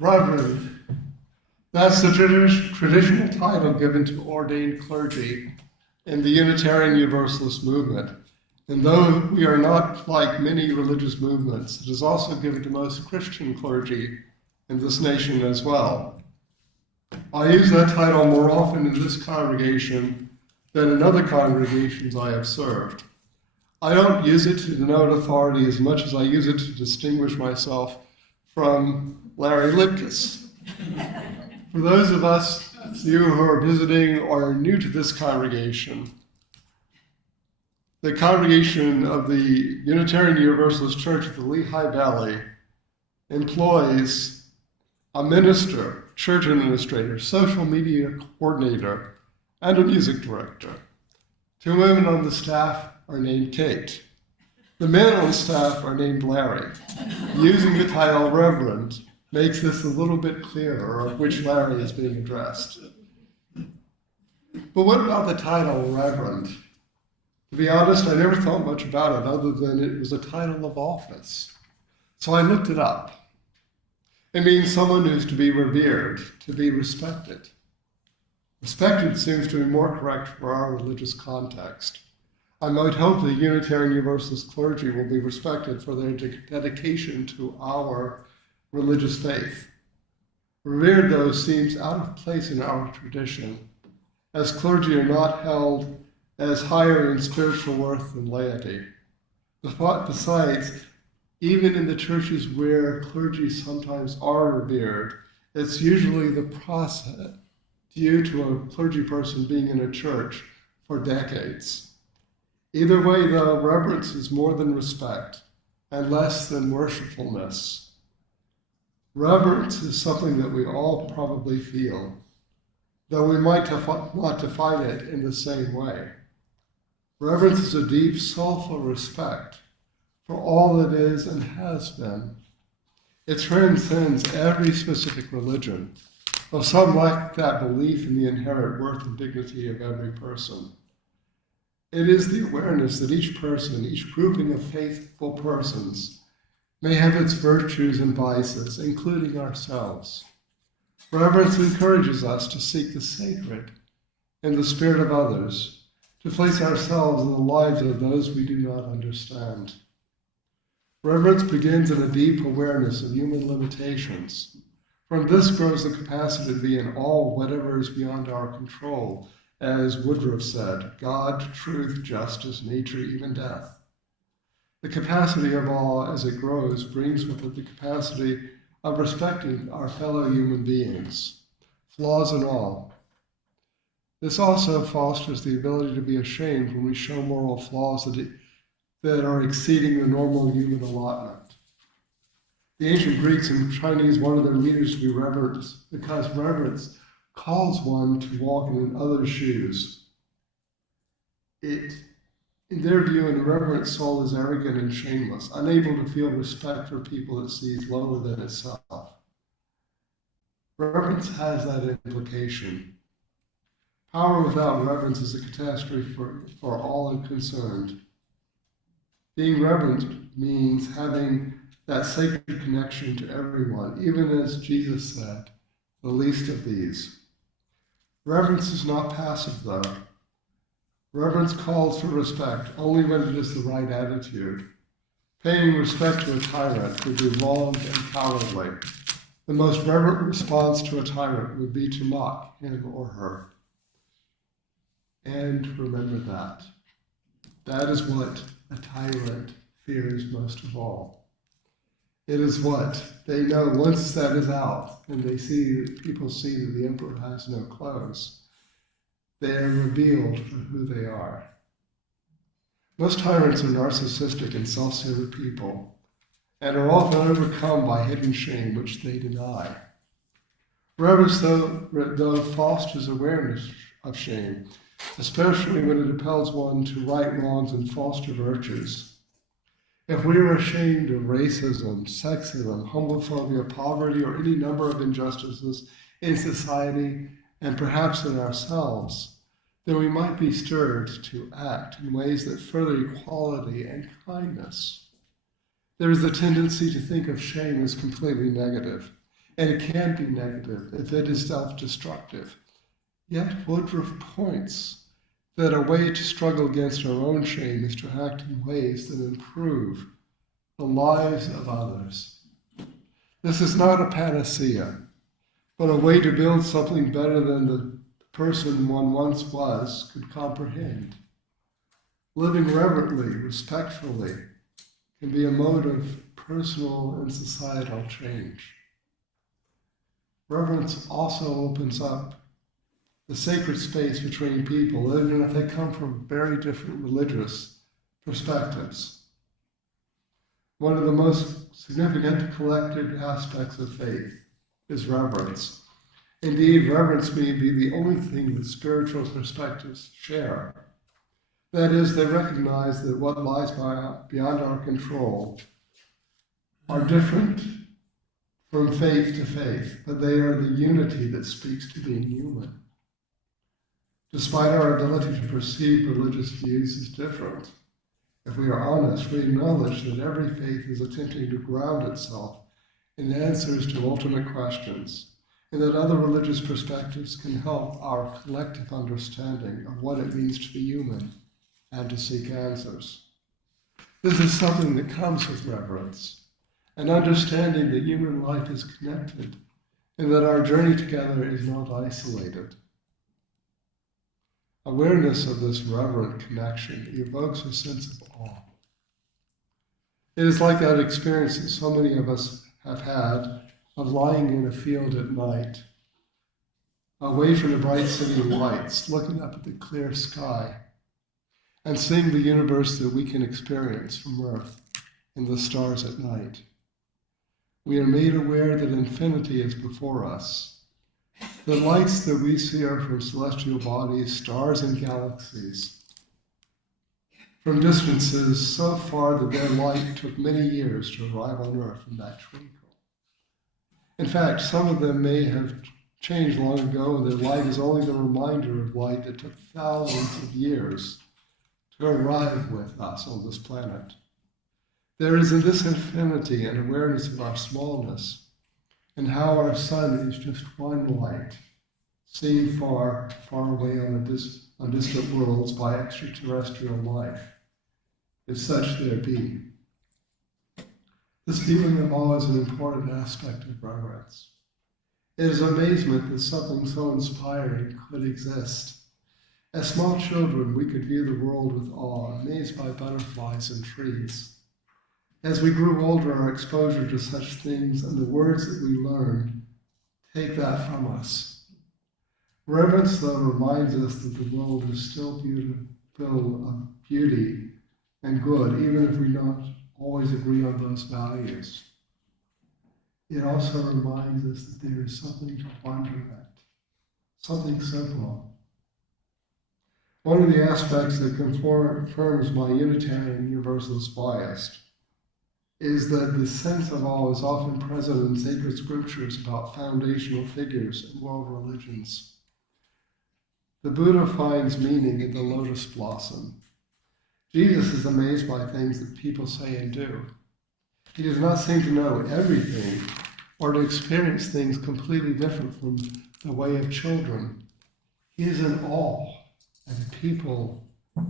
Reverend. That's the traditional title given to ordained clergy in the Unitarian Universalist movement. And though we are not like many religious movements, it is also given to most Christian clergy in this nation as well. I use that title more often in this congregation than in other congregations I have served. I don't use it to denote authority as much as I use it to distinguish myself from Larry Lipkiss. For those of you who are visiting or are new to this congregation, the congregation of the Unitarian Universalist Church of the Lehigh Valley employs a minister, church administrator, social media coordinator, and a music director. 2 women on the staff are named Kate. The men on staff are named Larry. Using the title Reverend makes this a little bit clearer of which Larry is being addressed. But what about the title Reverend? To be honest, I never thought much about it other than it was a title of office. So I looked it up. It means someone who's to be revered, to be respected. Respected seems to be more correct for our religious context. I might hope the Unitarian Universalist clergy will be respected for their dedication to our religious faith. Revered, though, seems out of place in our tradition, as clergy are not held as higher in spiritual worth than laity. Besides, even in the churches where clergy sometimes are revered, it's usually the process due to a clergy person being in a church for decades. Either way, though, reverence is more than respect and less than worshipfulness. Reverence is something that we all probably feel, though we might not define it in the same way. Reverence is a deep, soulful respect for all that is and has been. It transcends every specific religion, though some lack that belief in the inherent worth and dignity of every person. It is the awareness that each person, each grouping of faithful persons, may have its virtues and vices, including ourselves. Reverence encourages us to seek the sacred in the spirit of others, to place ourselves in the lives of those we do not understand. Reverence begins in a deep awareness of human limitations. From this grows the capacity to be in awe of whatever is beyond our control, as Woodruff said, God, truth, justice, nature, even death. The capacity of awe as it grows brings with it the capacity of respecting our fellow human beings, flaws and all. This also fosters the ability to be ashamed when we show moral flaws that are exceeding the normal human allotment. The ancient Greeks and Chinese wanted their leaders to be reverenced because reverence calls one to walk in another's shoes. In their view, an irreverent soul is arrogant and shameless, unable to feel respect for people it sees lower than itself. Reverence has that implication. Power without reverence is a catastrophe for all concerned. Being reverent means having that sacred connection to everyone, even as Jesus said, the least of these. Reverence is not passive, though. Reverence calls for respect only when it is the right attitude. Paying respect to a tyrant would be wrong and cowardly. The most reverent response to a tyrant would be to mock him or her. And remember that. That is what a tyrant fears most of all. It is what they know once that is out and people see that the emperor has no clothes. They are revealed for who they are. Most tyrants are narcissistic and self-centered people and are often overcome by hidden shame which they deny. Reverence, though fosters awareness of shame, especially when it impels one to right wrongs and foster virtues. If we are ashamed of racism, sexism, homophobia, poverty, or any number of injustices in society and perhaps in ourselves, then we might be stirred to act in ways that further equality and kindness. There is a tendency to think of shame as completely negative. and it can be negative if it is self-destructive. Yet Woodruff points that a way to struggle against our own shame is to act in ways that improve the lives of others. This is not a panacea, but a way to build something better than the person one once was could comprehend. Living reverently, respectfully, can be a mode of personal and societal change. Reverence also opens up the sacred space between people, even if they come from very different religious perspectives. One of the most significant collective aspects of faith is reverence. Indeed, reverence may be the only thing that spiritual perspectives share. That is, they recognize that what lies beyond our control are different from faith to faith, but they are the unity that speaks to being human. Despite our ability to perceive religious views as different, if we are honest, we acknowledge that every faith is attempting to ground itself in answers to ultimate questions, and that other religious perspectives can help our collective understanding of what it means to be human and to seek answers. This is something that comes with reverence, an understanding that human life is connected, and that our journey together is not isolated. Awareness of this reverent connection evokes a sense of awe. It is like that experience that so many of us have had of lying in a field at night, away from the bright city lights, looking up at the clear sky, and seeing the universe that we can experience from Earth and the stars at night. We are made aware that infinity is before us. The lights that we see are from celestial bodies, stars, and galaxies, from distances so far that their light took many years to arrive on Earth in that twinkle. In fact, some of them may have changed long ago, and their light is only the reminder of light that took thousands of years to arrive with us on this planet. There is in this infinity an awareness of our smallness, and how our sun is just one light, seen far, far away on distant worlds by extraterrestrial life, if such there be. This feeling of awe is an important aspect of reverence. It is amazement that something so inspiring could exist. As small children, we could view the world with awe, amazed by butterflies and trees. As we grew older, our exposure to such things and the words that we learned take that from us. Reverence, though, reminds us that the world is still full of beauty and good, even if we don't always agree on those values. It also reminds us that there is something to wonder at, something simple. One of the aspects that confirms my Unitarian Universalist bias is that the sense of awe is often present in sacred scriptures about foundational figures in world religions. The Buddha finds meaning in the lotus blossom. Jesus is amazed by things that people say and do. He does not seem to know everything or to experience things completely different from the way of children. He is in awe at the people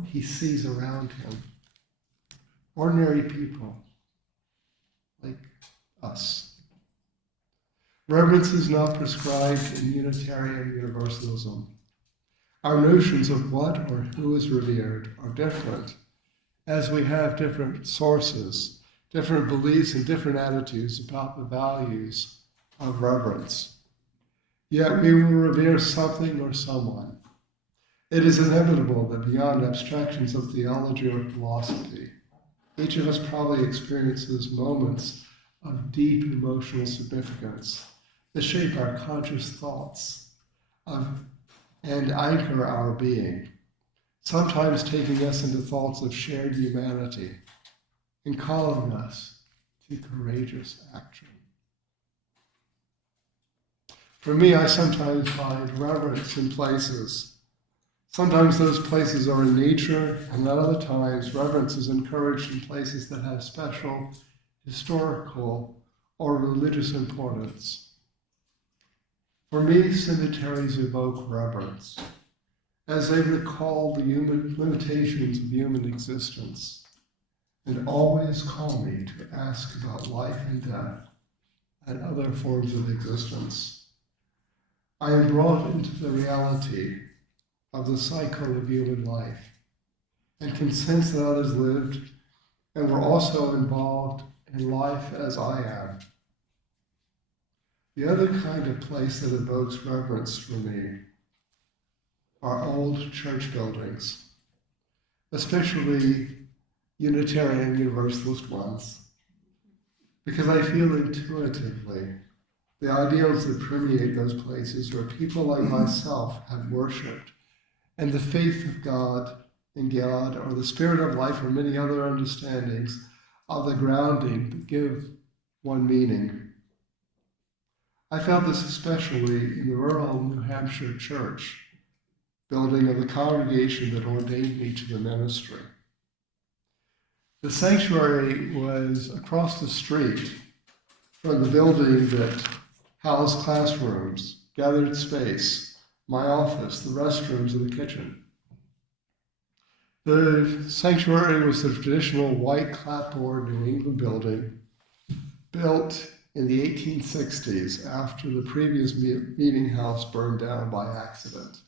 he sees around him. Ordinary people like us. Reverence is not prescribed in Unitarian Universalism. Our notions of what or who is revered are different, as we have different sources, different beliefs, and different attitudes about the values of reverence. Yet we will revere something or someone. It is inevitable that beyond abstractions of theology or philosophy, each of us probably experiences moments of deep emotional significance that shape our conscious thoughts and anchor our being, sometimes taking us into thoughts of shared humanity and calling us to courageous action. For me, I sometimes find reverence in places. Sometimes those places are in nature, and at other times, reverence is encouraged in places that have special historical or religious importance. For me, cemeteries evoke reverence, as they recall the human limitations of human existence and always call me to ask about life and death and other forms of existence. I am brought into the reality of the cycle of human life and can sense that others lived and were also involved in life as I am. The other kind of place that evokes reverence for me are old church buildings, especially Unitarian Universalist ones, because I feel intuitively the ideals that permeate those places where people like myself have worshipped, and the faith of God in God, or the spirit of life, or many other understandings of the grounding that give one meaning. I felt this especially in the rural New Hampshire church building of the congregation that ordained me to the ministry. The sanctuary was across the street from the building that housed classrooms, gathered space, my office, the restrooms, and the kitchen. The sanctuary was the traditional white clapboard New England building built in the 1860s after the previous meeting house burned down by accident.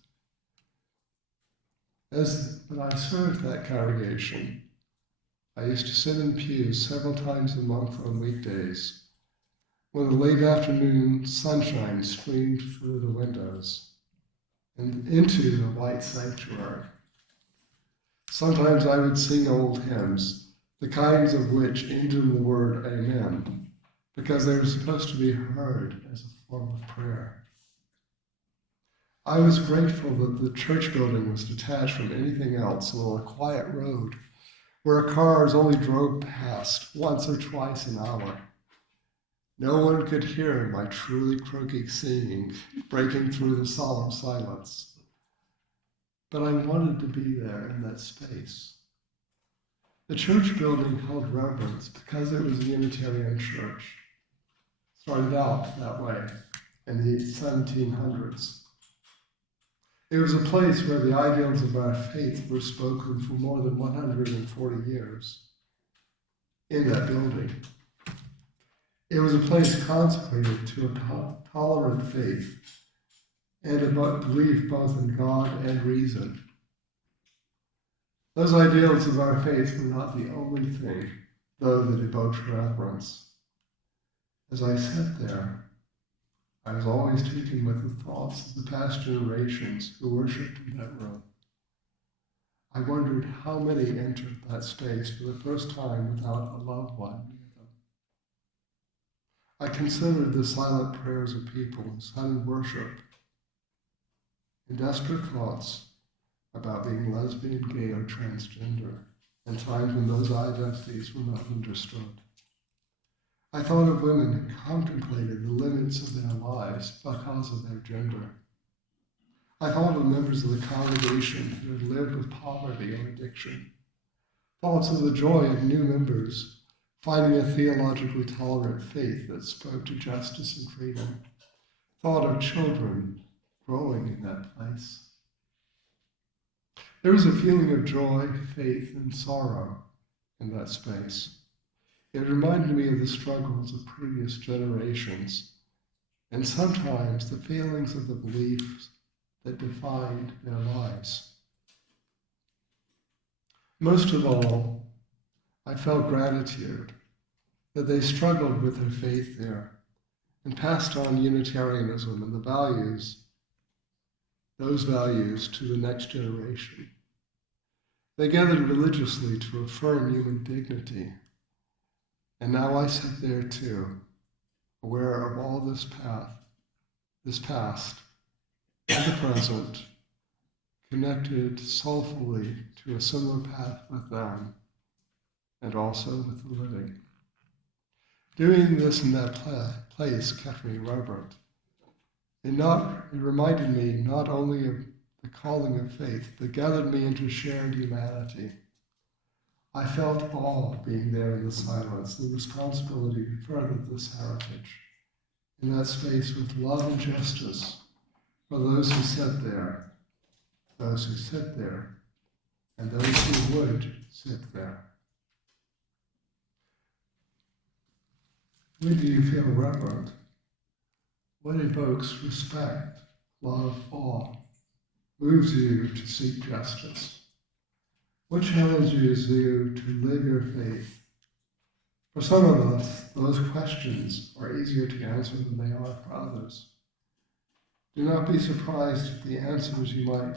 When I served that congregation, I used to sit in pews several times a month on weekdays when the late afternoon sunshine streamed through the windows and into the white sanctuary. Sometimes I would sing old hymns, the kinds of which ended in the word amen, because they were supposed to be heard as a form of prayer. I was grateful that the church building was detached from anything else and on a quiet road where cars only drove past once or twice an hour. No one could hear my truly croaky singing breaking through the solemn silence. But I wanted to be there in that space. The church building held reverence because it was a Unitarian church. Started out that way in the 1700s. It was a place where the ideals of our faith were spoken for more than 140 years in that building. It was a place consecrated to a tolerant faith and a belief both in God and reason. Those ideals of our faith were not the only thing, though, that evoked reverence. As I sat there, I was always taken with the thoughts of the past generations who worshipped in that room. I wondered how many entered that space for the first time without a loved one near them. I considered the silent prayers of people who sat in worship in desperate thoughts about being lesbian, gay, or transgender, and times when those identities were not understood. I thought of women who contemplated the limits of their lives because of their gender. I thought of members of the congregation who had lived with poverty and addiction. Thoughts of the joy of new members finding a theologically tolerant faith that spoke to justice and freedom. Thought of children growing in that place. There was a feeling of joy, faith, and sorrow in that space. It reminded me of the struggles of previous generations, and sometimes the failings of the beliefs that defined their lives. Most of all, I felt gratitude that they struggled with their faith there and passed on Unitarianism and those values to the next generation. They gathered religiously to affirm human dignity. And now I sit there too, aware of all this past, and the present, connected soulfully to a similar path with them, and also with the living. Doing this in that place kept me reverent. It reminded me not only of the calling of faith, but gathered me into shared humanity. I felt awe being there in the silence, the responsibility to further this heritage. in that space with love and justice for those who sit there, and those who would sit there. When do you feel reverent? What evokes respect, love, awe, moves you to seek justice? What challenges you to live your faith? For some of us, those questions are easier to answer than they are for others. Do not be surprised if the answers you might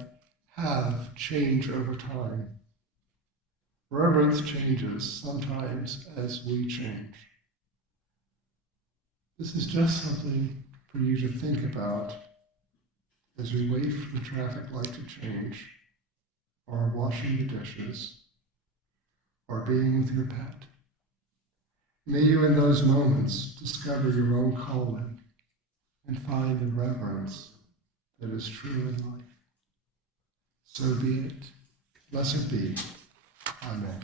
have change over time. Reverence changes sometimes as we change. This is just something for you to think about as you wait for the traffic light to change, or washing the dishes, or being with your pet. May you in those moments discover your own calling and find the reverence that is true in life. So be it. Blessed be. Amen.